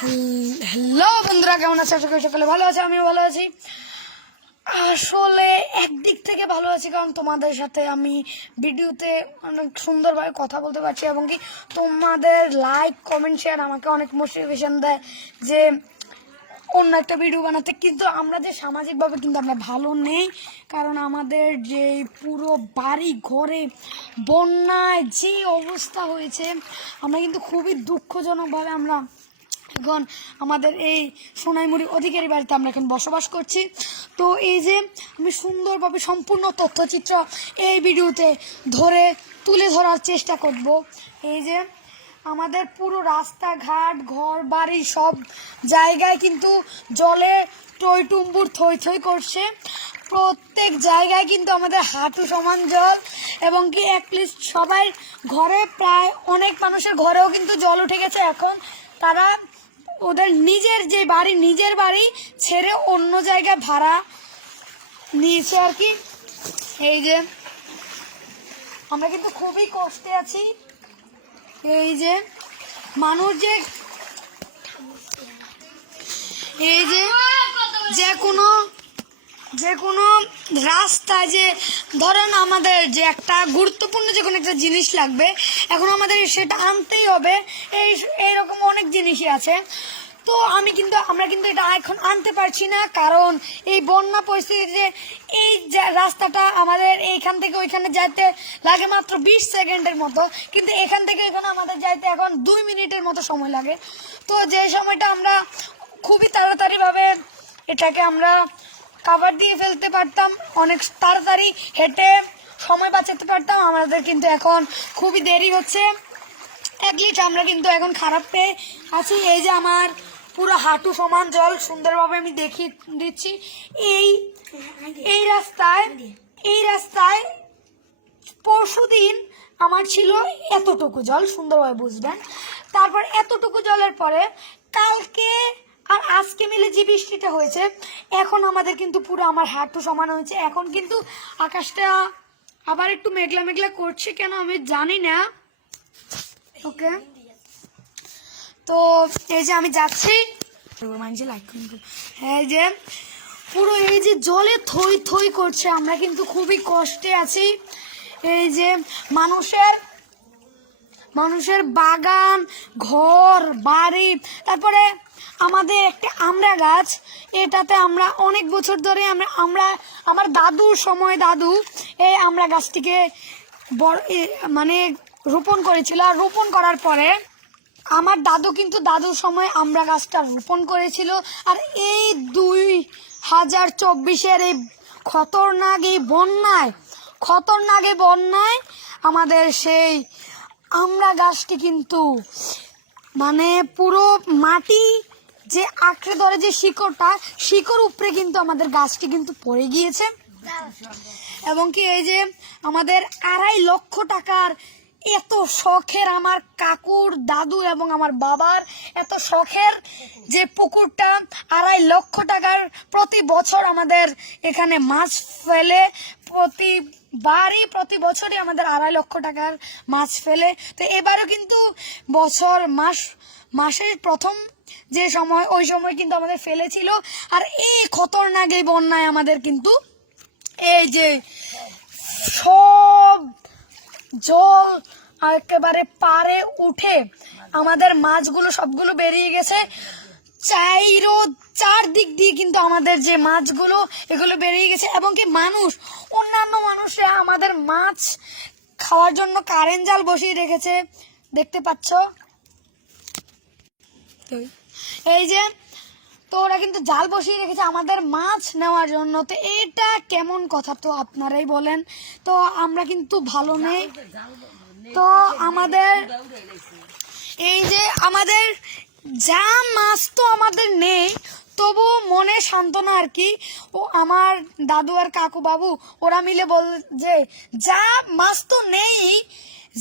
Hello বন্ধুরা, কেমন আছে? আশা করি সকালে ভালো আছে, আমিও ভালো আছি। আসলে একদিক থেকে ভালো আছি, কারণ তোমাদের সাথে আমি ভিডিওতে অনেক সুন্দরভাবে কথা বলতে পারছি এবং কি তোমাদের লাইক কমেন্ট শেয়ার আমাকে অনেক মোটিভেশন দেয় যে অন্য একটা ভিডিও বানাতে। কিন্তু আমরা যে সামাজিকভাবে কিন্তু আমরা ভালো নেই, কারণ আমাদের যে পুরো বাড়ি ঘরে বন্যায় যে অবস্থা হয়েছে, আমরা কিন্তু খুবই দুঃখজনকভাবে আমরা এখন আমাদের এই সোনাইমুড়ি অধিকারী বাড়িতে আমরা এখন বসবাস করছি। তো এই যে আমি সুন্দরভাবে সম্পূর্ণ তথ্যচিত্র এই ভিডিওতে ধরে, তুলে ধরার চেষ্টা করব। এই যে আমাদের পুরো রাস্তাঘাট, ঘর, বাড়ি সব জায়গায় কিন্তু জলে টইটুম্বুর থই থই করছে। প্রত্যেক জায়গায় কিন্তু আমাদের হাঁটু সমান জল এবং কি অ্যাটলিস্ট সবাই ঘরে প্রায় অনেক মানুষের ঘরেও কিন্তু জল উঠে গেছে। এখন তারা ওদের নিজের যে বাড়ি, নিজের বাড়ি ছেড়ে অন্য জায়গায় ভাড়া নিয়েছে আর কি। এই যে, আমরা কিন্তু খুবই কষ্টে আছি। এই যে, মানুষ যে, এই যে যে কোনো যে কোনো রাস্তায় যে, ধরেন আমাদের যে একটা গুরুত্বপূর্ণ যে কোনো একটা জিনিস লাগবে, এখন আমাদের সেটা আনতেই হবে। এই, এইরকম অনেক জিনিসই আছে। তো আমি কিন্তু, আমরা কিন্তু এটা এখন আনতে পারছি না, কারণ এই বন্যা পরিস্থিতিতে এই রাস্তাটা আমাদের এইখান থেকে ওইখানে যাইতে লাগে মাত্র বিশ সেকেন্ডের মতো, কিন্তু এখান থেকে এখানে আমাদের যাইতে এখন দুই মিনিটের মতো সময় লাগে। তো যে সময়টা আমরা খুবই তাড়াতাড়িভাবে এটাকে আমরা কাভার দিয়ে ফেলতে পারতাম, অনেক তাড়াতাড়ি হেঁটে সময় বাঁচাতে পারতাম। আমাদের কিন্তু এখন খুবই দেরি হচ্ছে। একলিট আমরা কিন্তু এখন খারাপ পেয়ে আছি। এই যে আমার পুরো হাঁটু সমান জল সুন্দরভাবে আমি দেখিয়ে দিচ্ছি। এই এই রাস্তায় এই রাস্তায় পরশু দিন আমার ছিল এতটুকু জল, সুন্দরভাবে বুঝবেন। তারপর এতটুকু জলের পরে কালকে আর আজকে মিলে যে বৃষ্টিটা হয়েছে, এখন আমাদের কিন্তু পুরো আমার হাঁটু সমান হয়েছে। এখন কিন্তু আকাশটা আবার একটু মেঘলা মেঘলা করছে কেন আমি জানি না। ওকে? তো এই যে আমি যাচ্ছি। লাইক এই যে পুরো এই যে জলে থই থই করছে, আমরা কিন্তু খুবই কষ্টে আছি। এই যে মানুষের মানুষের বাগান, ঘর, বাড়ি, তারপরে আমাদের একটা আমরা গাছ। এটাতে আমরা অনেক বছর ধরে আমরা আমরা, আমার দাদুর সময় দাদু এই আমড়া গাছটিকে বড় মানে রোপণ করেছিল। আর রোপণ করার পরে আমার দাদু কিন্তু দাদুর সময় আমরা গাছটা রোপণ করেছিল। আর এই দুই হাজার চব্বিশের এই খতরনাক এই বন্যায়, খতরনাক এই বন্যায় আমাদের সেই আমরা গাছটি কিন্তু মানে পুরো মাটি যে আঁকড়ে ধরে যে শিকড়টা, শিকড় উপরে কিন্তু আমাদের গাছটি কিন্তু পড়ে গিয়েছে। এবং কি এই যে আমাদের আড়াই লক্ষ টাকার এত শখের আমার কাকুর দাদু এবং আমার বাবার এত শখের যে পুকুরটা আড়াই লক্ষ টাকার প্রতি বছর আমাদের এখানে মাছ ফেলে, প্রতি বারই প্রতি বছরই আমাদের আড়াই লক্ষ টাকার মাছ ফেলে। তো এবারও কিন্তু বছর, মাস, মাসের প্রথম যে সময়, ওই সময় কিন্তু আমাদের ফেলেছিল। আর এই খতরনাক এই বন্যায় আমাদের কিন্তু এই যে সব জল একেবারে পারে উঠে আমাদের মাছগুলো সবগুলো বেরিয়ে গেছে। চাইরো চার দিক দিয়ে কিন্তু আমাদের যে মাছগুলো, এগুলো বেরিয়ে গেছে। এবং কি মানুষ, অন্যান্য মানুষরা আমাদের মাছ খাওয়ার জন্য কারেন্ট জাল বসিয়ে রেখেছে। দেখতে পাচ্ছ? এই যে, তো ওরা কিন্তু জাল বসিয়ে রেখেছে আমাদের মাছ নেওয়ার জন্য। তো এটা কেমন কথা তো আপনারাই বলেন। তো আমরা কিন্তু ভালো নেই। তো আমাদের, এই যে আমাদের যা মাছ তো আমাদের নেই তবু মনে সান্ত্বনা আর কি। ও আমার দাদু আর কাকু বাবু, ওরা মিলে বল যে, যা মাছ তো নেই,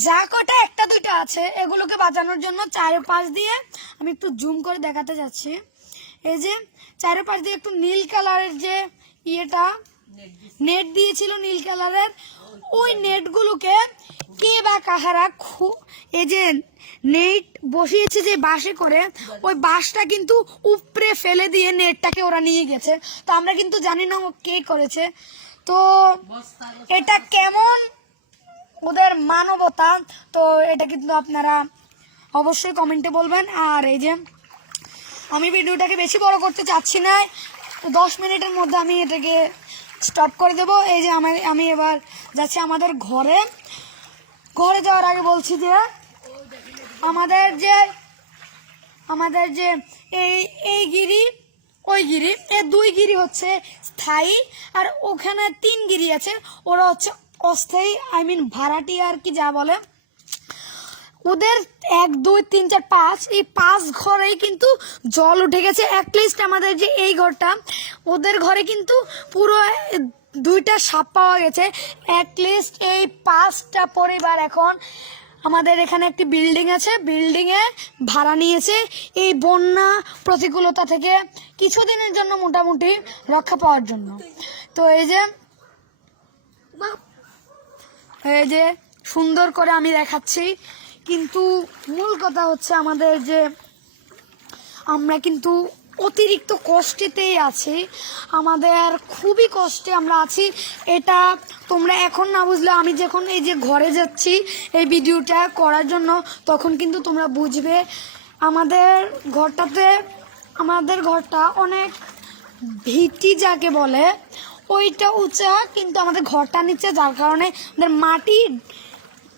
যা কটা একটা দুইটা আছে, এগুলোকে বাঁচানোর জন্য চারপাশ দিয়ে আমি একটু জুম করে দেখাতে যাচ্ছি। এই যে, চারপাশ দিয়ে একটু নীল কালারের যে ইয়েটা নেট দিয়েছিল। নীল কালারের। ওই নেটগুলোকে কে বা কাহারা খু- এই যে নেট বসিয়েছে যে বাসে করে ওই বাসটা কিন্তু উপরে ফেলে দিয়ে নেটটাকে ওরা নিয়ে গেছে। তো আমরা কিন্তু জানি না ও কে করেছে। তো এটা কেমন ওদের মানবতা? তো এটা কিন্তু আপনারা অবশ্যই কমেন্টে বলবেন। আর এই যে আমি ভিডিওটাকে বেশি বড় করতে চাচ্ছি না। দশ মিনিটের মধ্যে আমি এটাকে স্টপ করে দেবো। এই যে আমি আমি এবার যাচ্ছি আমাদের ঘরে। ঘরে যাওয়ার আগে বলছি যে, আমাদের যে আমাদের যে এই এই গিরি, ওই গিরি এই দুই গিরি হচ্ছে স্থায়ী আর ওখানে তিন গিরি আছে। ওরা হচ্ছে অস্থায়ী আই মিন ভাড়াটি আর কি যা বলে। ওদের এক, দুই, তিন, চার, পাঁচ, এই পাঁচ ঘরেই কিন্তু জল উঠে গেছে। অ্যাটলিস্ট আমাদের যে এই ঘরটা, ওদের ঘরে কিন্তু পুরো দুইটা সাপ পাওয়া গেছে। অ্যাটলিস্ট এই পাঁচটা পরিবার এখন আমাদের এখানে একটি বিল্ডিং আছে। বিল্ডিংয়ে ভাড়া নিয়েছে। এই বন্যা প্রতিকূলতা থেকে কিছুদিনের জন্য মোটামুটি রক্ষা পাওয়ার জন্য। তো এই যে এই যে সুন্দর করে আমি দেখাচ্ছি। কিন্তু মূল কথা হচ্ছে আমাদের যে আমরা কিন্তু অতিরিক্ত কষ্টেতেই আছি। আমাদের খুবই কষ্টে আমরা আছি। এটা তোমরা এখন না বুঝলে আমি যখন এই যে ঘরে যাচ্ছি, এই ভিডিওটা করার জন্য, তখন কিন্তু তোমরা বুঝবে। আমাদের ঘরটাতে, আমাদের ঘরটা অনেক ভিটি যাকে বলে, ওইটা উঁচা, কিন্তু আমাদের ঘরটা নিচে, যার কারণে আমাদের মাটি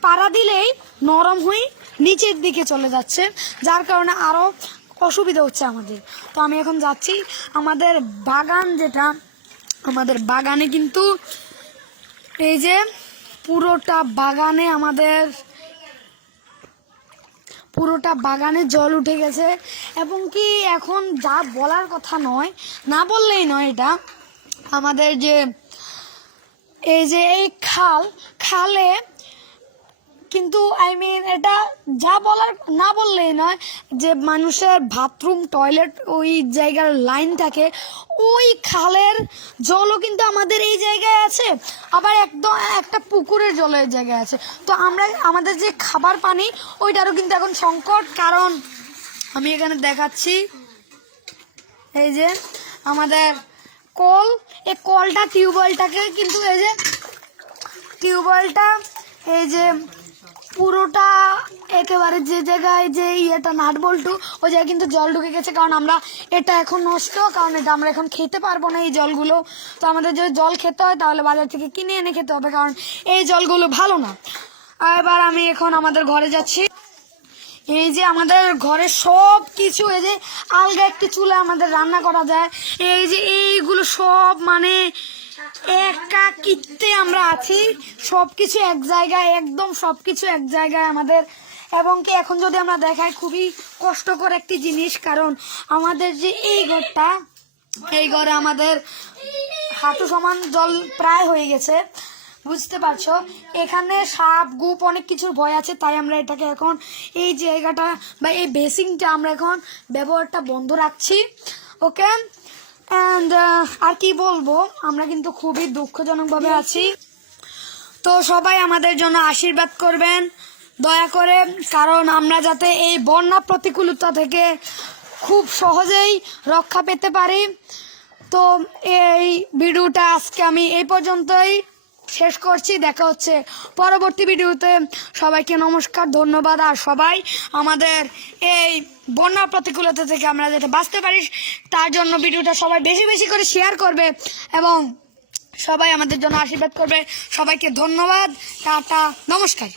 পাড়া দিলেই নরম হয়ে নিচের দিকে চলে যাচ্ছে, যার কারণে আরও অসুবিধা হচ্ছে আমাদের। তো আমি এখন যাচ্ছি আমাদের বাগান যেটা, আমাদের বাগানে কিন্তু এই যে পুরোটা বাগানে আমাদের, পুরোটা বাগানে জল উঠে গেছে, এবং কি এখন যা বলার কথা নয়, না বললেই নয় এটা, আমাদের যে এই যে এই খাল, খালে কিন্তু আই মিন এটা যা বলার, না বললেই নয় যে মানুষের বাথরুম টয়লেট ওই জায়গার লাইন থাকে, ওই খালের জলও কিন্তু আমাদের এই জায়গায় আছে, আবার একদম একটা পুকুরের জলের জায়গায় আছে। তো আমরা, আমাদের যে খাবার পানি, ওইটারও কিন্তু এখন সংকট, কারণ আমি এখানে দেখাচ্ছি, এই যে আমাদের কল, এই কলটা টিউবওয়েলটাকে কিন্তু এই যে, টিউবওয়েলটা, এই যে পুরোটা একেবারে যে জায়গায় যে ইয়েটা নাট বল্টু, ওই জায়গায় কিন্তু জল ঢুকে গেছে, কারণ আমরা এটা এখন নষ্ট, কারণ এটা আমরা এখন খেতে পারব না এই জলগুলো। তো আমাদের যদি জল খেতে হয়, তাহলে বাজার থেকে কিনে এনে খেতে হবে, কারণ এই জলগুলো ভালো না। এবার আমি এখন আমাদের ঘরে যাচ্ছি। এই যে আমাদের ঘরে সব কিছু এই যে আলগা একটি চুলা আমাদের রান্না করা যায়। এই যে এইগুলো সব মানে একাকিত্বে আমরা আছি। সব কিছু এক জায়গায়, একদম সব কিছু এক জায়গায় আমাদের। এবং কি এখন যদি আমরা দেখাই, খুবই কষ্টকর একটি জিনিস, কারণ আমাদের যে এই ঘরটা, এই ঘরে আমাদের হাঁটু সমান জল প্রায় হয়ে গেছে। বুঝতে পারছ? এখানে সাপ, গুপ অনেক কিছুর ভয় আছে, তাই আমরা এটাকে এখন এই জায়গাটা বা এই বেসিংটা আমরা এখন ব্যবহারটা বন্ধ রাখছি। ওকে? অ্যান্ড আর কি বলব? আমরা কিন্তু খুবই দুঃখজনকভাবে আছি। তো সবাই আমাদের জন্য আশীর্বাদ করবেন। দয়া করে, কারণ আমরা যাতে এই বন্যা প্রতিকূলতা থেকে খুব সহজেই রক্ষা পেতে পারি। তো এই ভিডিওটা আজকে আমি এই পর্যন্তই। শেষ করছি। দেখা হচ্ছে পরবর্তী ভিডিওতে। সবাইকে নমস্কার, ধন্যবাদ। আর সবাই, আমাদের এই বন্যা প্রতিকূলতা থেকে আমরা যাতে বাঁচতে পারি, তার জন্য ভিডিওটা সবাই বেশি বেশি করে শেয়ার করবে এবং সবাই আমাদের জন্য আশীর্বাদ করবে। সবাইকে ধন্যবাদ। টাটা, নমস্কার।